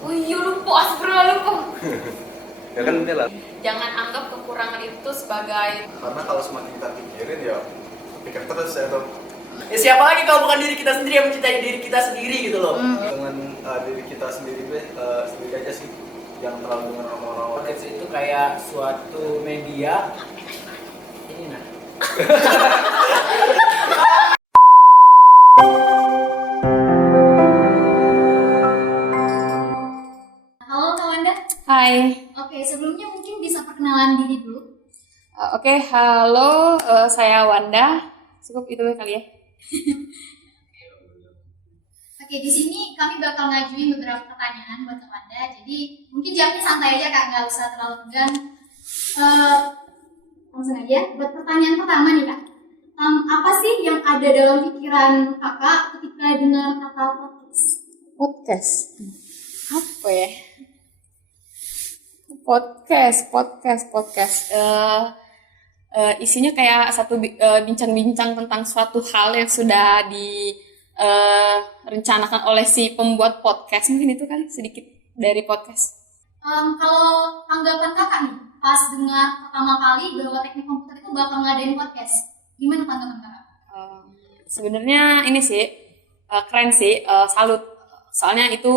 Oh iya lupa, astagfirullah lupa. Ya kan ini lah. Jangan anggap kekurangan itu sebagai. Karena kalau semakin kita pikirin ya pikir terus ya tuh. Ya siapa lagi kalau bukan diri kita sendiri yang mencintai diri kita sendiri gitu loh. Dengan diri kita sendiri sendiri aja sih, yang terlalu dengan orang-orang. Podcast itu kayak suatu media. Ini nah. Halo Kak Wanda. Hai. Oke, sebelumnya mungkin bisa perkenalan diri dulu. Oke, halo, saya Wanda. Cukup itu kali ya. Oke, di sini kami bakal ngajuin beberapa pertanyaan buat Kak Wanda. Jadi mungkin jawabnya santai aja Kak, nggak usah terlalu tegang. Langsung aja. Buat pertanyaan pertama nih Kak. Apa sih yang ada dalam pikiran Kakak ketika dengar kata podcast? Podcast. Apa ya? Podcast. Isinya kayak satu bincang-bincang tentang suatu hal yang sudah direncanakan oleh si pembuat podcast. Mungkin itu kan sedikit dari podcast. Kalau tanggapan Kakak nih, pas dengar pertama kali bahwa teknik komputer itu bakal ngadain podcast, gimana tanggapan Kakak? Sebenarnya ini sih keren sih, salut. Soalnya itu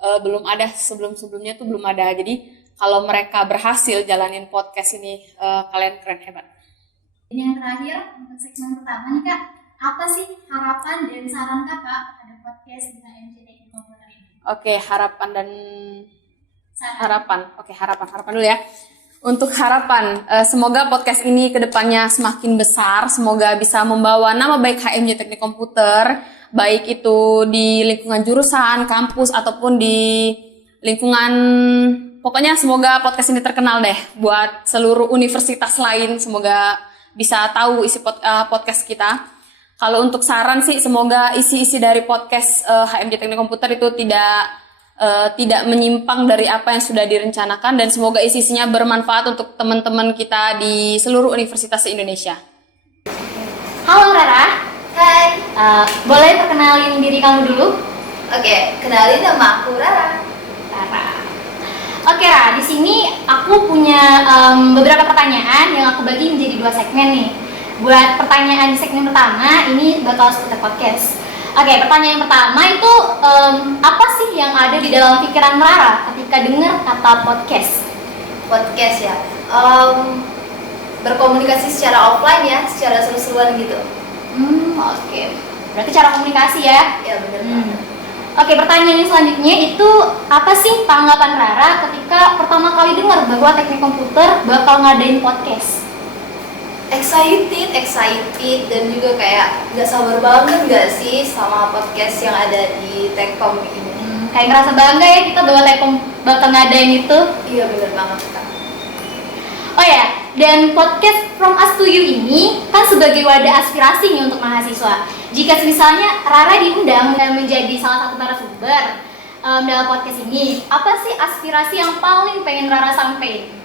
belum ada sebelumnya tuh belum ada. Jadi kalau mereka berhasil jalanin podcast ini, kalian keren, hebat. Dan yang terakhir untuk segmen pertama nih Kak, apa sih harapan dan saran Kakak pada podcast dengan MJ Teknik Komputer ini? Oke, harapan dan Saran. harapan dulu ya. Untuk harapan, semoga podcast ini kedepannya semakin besar, semoga bisa membawa nama baik HMJ Teknik Komputer, baik itu di lingkungan jurusan, kampus, ataupun di lingkungan, pokoknya semoga podcast ini terkenal deh buat seluruh universitas lain, semoga bisa tahu isi podcast kita. Kalau untuk saran sih, semoga isi-isi dari podcast HMJ Teknik Komputer itu tidak menyimpang dari apa yang sudah direncanakan, dan semoga isi-isinya bermanfaat untuk teman-teman kita di seluruh universitas Indonesia. Halo Rara. Hai. Boleh perkenalin diri kamu dulu? Oke, kenalin nama aku Rara. Rara. Oke Rara, di sini aku punya beberapa pertanyaan yang aku bagi menjadi 2 segmen nih. Buat pertanyaan di segmen pertama, ini bakal seputar podcast. Oke, pertanyaan yang pertama itu apa sih yang ada di dalam pikiran Rara ketika dengar kata podcast? Podcast ya. Berkomunikasi secara offline ya, secara seru-seruan gitu. Oke. Berarti cara komunikasi ya? Ya benar banget. Oke, pertanyaan yang selanjutnya itu apa sih tanggapan Rara ketika pertama kali dengar bahwa teknik komputer bakal ngadain podcast? Excited dan juga kayak gak sabar banget gak sih sama podcast yang ada di Tekkom ini. Kayak ngerasa bangga ya kita bahwa Tekkom bakal ngadain itu. Iya benar banget Kak. Oh ya, dan podcast From Us to You ini kan sebagai wadah aspirasi nih untuk mahasiswa. Jika misalnya Rara diundang dan menjadi salah satu narasumber dalam podcast ini, apa sih aspirasi yang paling pengen Rara sampaikan?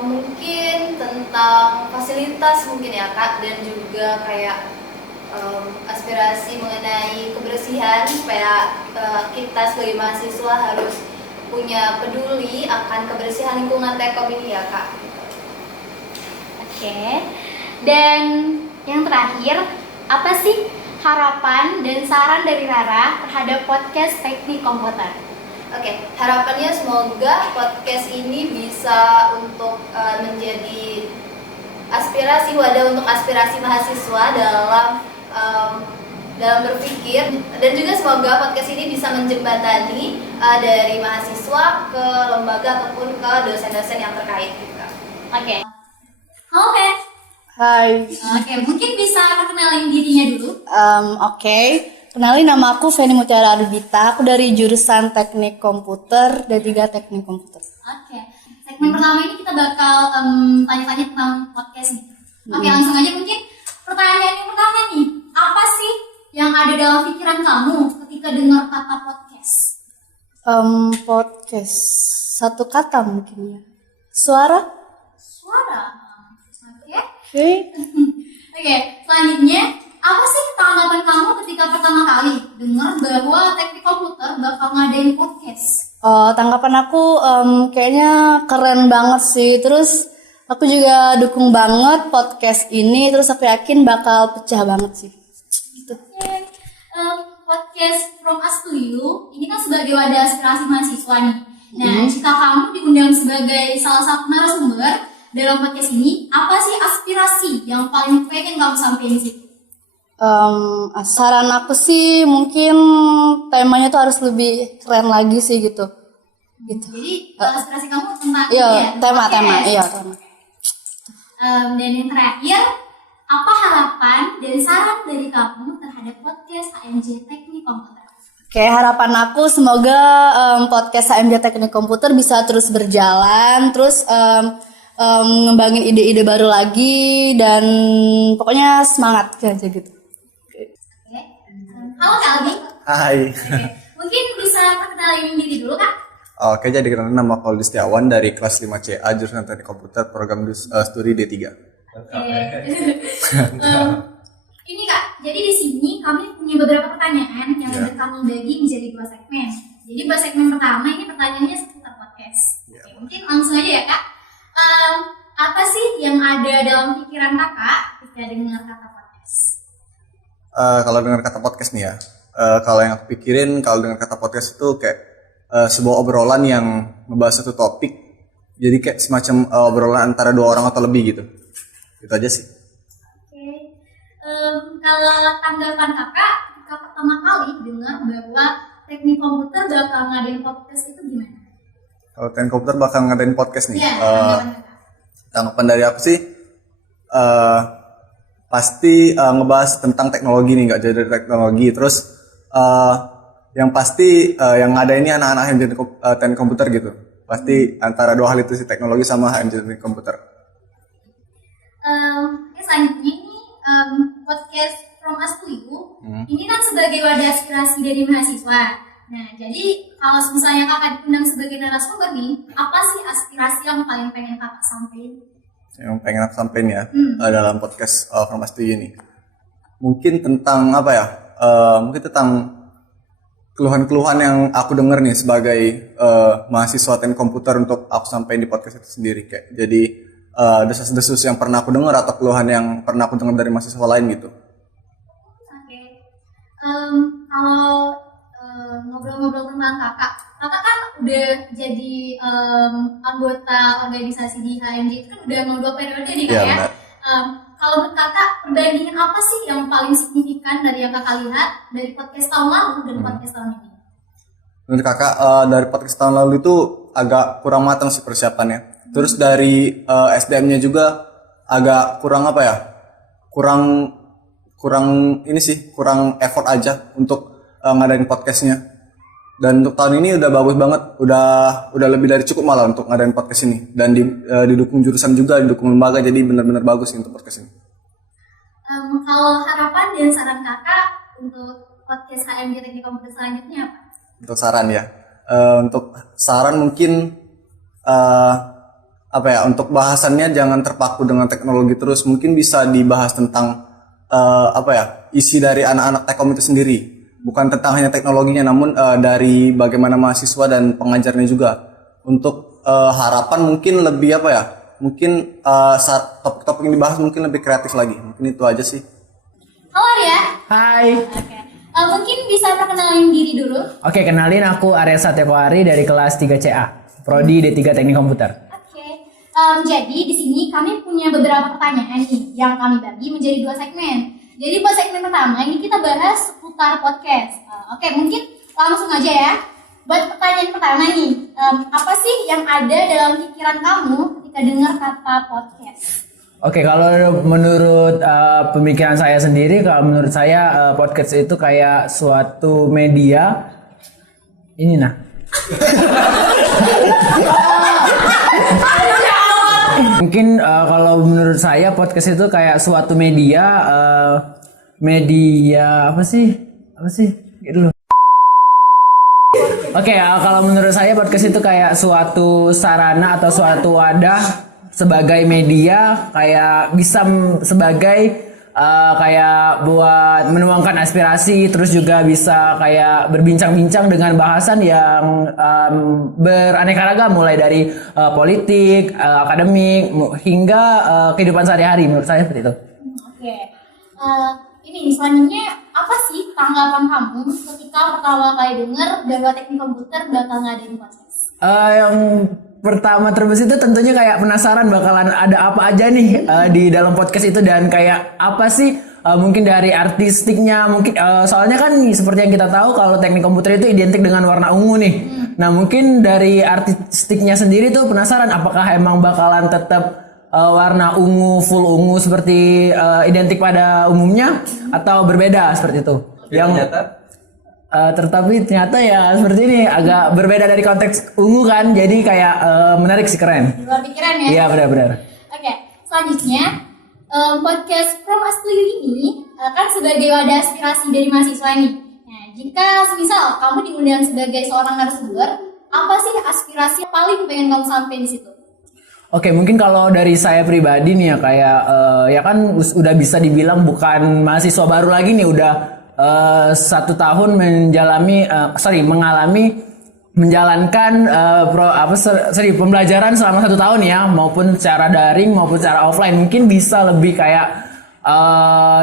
Mungkin tentang fasilitas mungkin ya Kak, dan juga kayak aspirasi mengenai kebersihan, supaya kita sebagai mahasiswa harus punya peduli akan kebersihan lingkungan Tekkom ini ya Kak. Oke. Dan yang terakhir, apa sih harapan dan saran dari Rara terhadap podcast Teknik Komputer? Oke, harapannya semoga podcast ini bisa untuk menjadi wadah untuk aspirasi mahasiswa dalam berpikir, dan juga semoga podcast ini bisa menjembatani dari mahasiswa ke lembaga ataupun ke dosen-dosen yang terkait juga. Oke. Halo Fen. Hai. Oke, mungkin bisa perkenalin dirinya dulu. Oke. Kenalin, nama aku Feni Mutiara Arbita. Aku dari jurusan Teknik Komputer D3 Teknik Komputer. Oke. Segmen pertama ini kita bakal tanya-tanya tentang podcast nih. Oke, langsung aja mungkin pertanyaan yang pertama nih. Apa sih yang ada dalam pikiran kamu ketika dengar kata podcast? Podcast. Satu kata mungkin ya. Suara. Suara. Oke. Oke. Oke, selanjutnya apa sih tanggapan kamu ketika pertama kali dengar bahwa teknik komputer bakal ngadain podcast? Tanggapan aku kayaknya keren banget sih. Terus aku juga dukung banget podcast ini. Terus aku yakin bakal pecah banget sih. Gitu. Podcast From Us to You ini kan sebagai wadah aspirasi mahasiswa nih. Nah, jika kamu diundang sebagai salah satu narasumber dalam podcast ini, apa sih aspirasi yang paling pengen kamu sampaikan di situ? Saran aku sih mungkin temanya tuh harus lebih keren lagi sih gitu. Jadi aspirasi kamu tentang Tema. Dan yang terakhir, apa harapan dan saran dari kamu terhadap podcast HMJ Teknik Komputer? Oke, harapan aku semoga podcast HMJ Teknik Komputer bisa terus berjalan, terus ngembangin ide-ide baru lagi, dan pokoknya semangat aja gitu. Halo Kak Albi. Hai. Mungkin bisa perkenalin diri dulu Kak. Oke, jadi kenalin nama aku Aldi Setiawan dari kelas 5CA jurusan Teknik Komputer program studi D3. Ini Kak, jadi di sini kami punya beberapa pertanyaan yang udah kami bagi menjadi 2 segmen. Jadi buat segmen pertama ini pertanyaannya seputar podcast. Oke, mungkin langsung aja ya Kak. Apa sih yang ada dalam pikiran Kakak ketika dengar kata podcast? Kalau dengar kata podcast nih ya, kalau yang aku pikirin kalau dengar kata podcast itu kayak sebuah obrolan yang membahas satu topik. Jadi kayak semacam obrolan antara 2 orang atau lebih gitu. Itu aja sih. Kalau tanggapan Kakak ketika pertama kali dengar bahwa teknik komputer bakal ngadain podcast itu gimana? Kalau teknik komputer bakal ngadain podcast nih. Iya, tanggapan Kakak. Tanggapan dari aku sih pasti ngebahas tentang teknologi nih, nggak jauh dari teknologi. Terus yang pasti yang ada ini anak-anak HMJ teknik komputer gitu. Pasti antara 2 hal itu sih, teknologi sama HMJ teknik komputer. Selanjutnya ini podcast From Us to You ini kan sebagai wadah aspirasi dari mahasiswa. Nah, jadi kalau misalnya Kakak diundang sebagai narasumber nih, apa sih aspirasi yang paling pengen Kakak sampaikan? Yang pengen aku sampaikan ya dalam podcast From Us to You ini. Mungkin tentang apa ya? Mungkin tentang keluhan-keluhan yang aku dengar nih sebagai mahasiswa teknik komputer untuk aku sampaikan di podcast itu sendiri. Kayak jadi desas-desus yang pernah aku dengar atau keluhan yang pernah aku dengar dari mahasiswa lain gitu. Oke. Kalau ngobrol-ngobrol tentang Kakak kan udah jadi anggota organisasi di HMJ itu kan udah mau 2 periode nih Kak ya. Kalau menurut Kakak perbandingan apa sih yang paling signifikan dari yang Kakak lihat dari podcast tahun lalu dan podcast tahun ini? Menurut Kakak dari podcast tahun lalu itu agak kurang matang sih persiapannya. Terus dari SDM-nya juga agak kurang apa ya? Kurang ini sih, kurang effort aja untuk ngadain podcastnya. Dan untuk tahun ini udah bagus banget, udah lebih dari cukup malah untuk ngadain podcast ini. Dan didukung jurusan juga, didukung lembaga, jadi benar-benar bagus sih untuk podcast ini. Kalau harapan dan saran Kakak untuk podcast HMJ Teknik Komputer selanjutnya apa? Untuk saran ya, untuk saran mungkin apa ya, untuk bahasannya jangan terpaku dengan teknologi terus, mungkin bisa dibahas tentang apa ya, isi dari anak-anak Tekkom itu sendiri, bukan tentang hanya teknologinya, namun dari bagaimana mahasiswa dan pengajarnya juga. Untuk harapan mungkin lebih apa ya, mungkin topik-topik yang dibahas mungkin lebih kreatif lagi, mungkin itu aja sih. Halo Arya. Hai. Oke. Mungkin bisa perkenalin diri dulu. Oke, kenalin aku Arya Satyakuari dari kelas 3CA, Prodi D3 Teknik Komputer. Jadi di sini kami punya beberapa pertanyaan nih yang kami bagi menjadi 2 segmen. Jadi buat segmen pertama ini kita bahas seputar podcast. Oke, mungkin langsung aja ya. Buat pertanyaan pertama nih, apa sih yang ada dalam pikiran kamu ketika dengar kata podcast? Oke, kalau menurut pemikiran saya sendiri, kalau menurut saya podcast itu kayak suatu media. Ini nah. Mungkin kalau menurut saya podcast itu kayak suatu media apa sih gitu loh. Oke, kalau menurut saya podcast itu kayak suatu sarana atau suatu wadah sebagai media, kayak bisa sebagai kayak buat menuangkan aspirasi, terus juga bisa kayak berbincang-bincang dengan bahasan yang beraneka ragam, mulai dari politik, akademik, hingga kehidupan sehari-hari. Menurut saya seperti itu. Oke. Ini selanjutnya apa sih tanggapan kamu ketika pertama kali dengar bahwa teknik komputer bakal ngadain podcast? Yang pertama terbesit itu tentunya kayak penasaran bakalan ada apa aja nih di dalam podcast itu, dan kayak apa sih mungkin dari artistiknya mungkin soalnya kan seperti yang kita tahu kalau teknik komputer itu identik dengan warna ungu nih. Nah mungkin dari artistiknya sendiri tuh penasaran apakah emang bakalan tetap warna ungu, full ungu seperti identik pada umumnya atau berbeda seperti itu. Yang tetapi ternyata ya seperti ini, agak berbeda dari konteks ungu kan, jadi kayak menarik sih, keren. Di luar pikiran ya? Iya benar-benar. Oke, selanjutnya podcast From Us to You ini kan sebagai wadah aspirasi dari mahasiswa nih. Nah, jika semisal kamu diundang sebagai seorang narasumber, apa sih aspirasi yang paling pengen kamu sampai di situ? Oke, mungkin kalau dari saya pribadi nih ya kayak ya kan udah bisa dibilang bukan mahasiswa baru lagi nih, udah 1 tahun menjalankan pembelajaran selama 1 tahun ya, maupun secara daring maupun secara offline. Mungkin bisa lebih kayak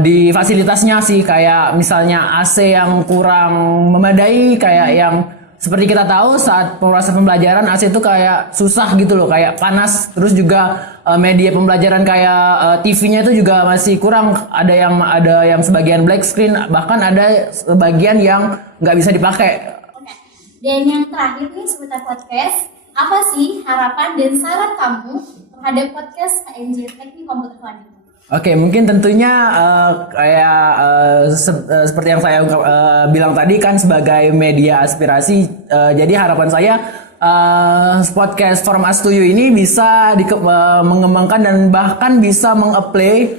di fasilitasnya sih, kayak misalnya AC yang kurang memadai, kayak yang seperti kita tahu saat proses pembelajaran AC itu kayak susah gitu loh, kayak panas. Terus juga media pembelajaran kayak TV-nya itu juga masih kurang, ada yang sebagian black screen, bahkan ada sebagian yang nggak bisa dipakai. Oke. Dan yang terakhir nih seputar podcast, apa sih harapan dan saran kamu terhadap podcast HMJ Teknik Komputer selanjutnya? Oke, mungkin tentunya seperti yang saya bilang tadi kan, sebagai media aspirasi, jadi harapan saya podcast From Us to You ini bisa mengembangkan dan bahkan bisa mengapply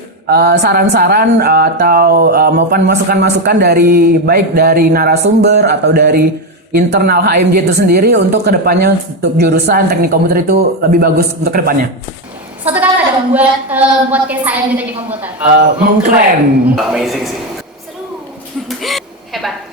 saran-saran atau maupun masukan-masukan dari baik dari narasumber atau dari internal HMJ itu sendiri untuk kedepannya, untuk jurusan teknik komputer itu lebih bagus untuk kedepannya. Satu kata dong buat podcast HMJ Teknik Komputer. Mengkeren. Amazing sih. Seru. Hebat.